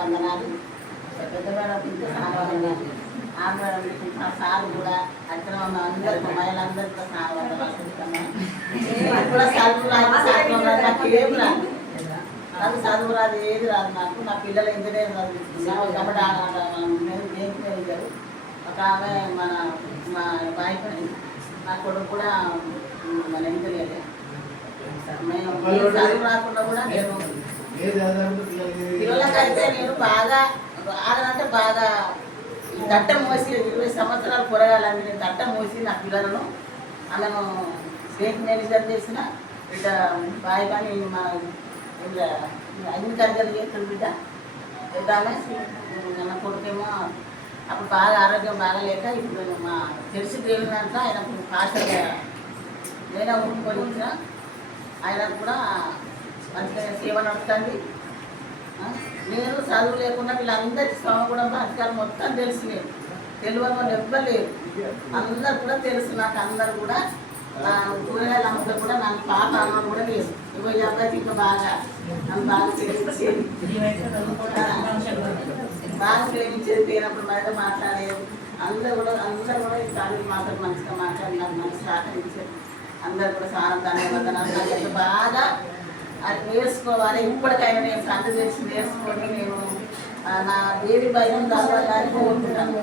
వందనాలు. పెద్ద మేడం ఇంత సాగవాలి ఆ సార్ కూడా అక్కడ ఉన్న అందరికీ మహిళలందరికీ కూడా చదువు నాకు ఏం రాదు. నాకు చదువు రాదు, ఏది రాదు. నాకు నా పిల్లలు ఇంజనీర్ చదివిస్తున్నారు కాబట్టి నేర్చారు. ఒక ఆమె మా వైఫ్ నా కొడుకు కూడా మన ఇంజనీర్. మేము చదువు రాకుండా కూడా నేను పిల్లలకైతే నేను బాగా అంటే బాగా దట్ట మోసి 20 సంవత్సరాలు కూరగాయలని నేను దట్ట మోసి నా పిల్లలను ఆమెను బ్యాంక్ మేనేజర్ చేసిన బిడ్డ బాయ్ కానీ మా అన్ని కర్జలు చేస్తుంది బిడ్డ పెద్దామె. నా కొడుకేమో అప్పుడు బాగా ఆరోగ్యం బాగాలేక ఇప్పుడు మా తెలిసి దేవునంతా ఆయనకు కాశగా నేనే ఊరుకొని ఇచ్చిన. ఆయనకు కూడా మంచిగా సేవ నడుస్తుంది. నేను చదువు లేకుండా వీళ్ళందరికీ శ్రమ కూడా అధికారులు మొత్తం తెలుసు. నేను తెలియని వాళ్ళు ఎవ్వలేరు, అందరు కూడా తెలుసు. నాకు అందరు కూడా కూరగాయలు అమ్మకం కూడా నాకు పాప అమ్మ కూడా లేదు. 20 అబ్బాయికి ఇంకా బాగా నన్ను బాగా ప్రేమించేది, బాగా ప్రేమించేది. పోయినప్పుడు బాగా మాట్లాడేది. అందరు కూడా ఈ కాలేజీ మాత్రం మంచిగా మాట్లాడి నాకు మంచి సహకరించారు. అందరు కూడా చాలా ధన్యవాదాలు. నాకు బాగా అది నేర్చుకోవాలి. ఇప్పటికైనా నేను సంత చేసి నేర్చుకొని నేను నా దేవి భయం దాని కోరుకుంటాను.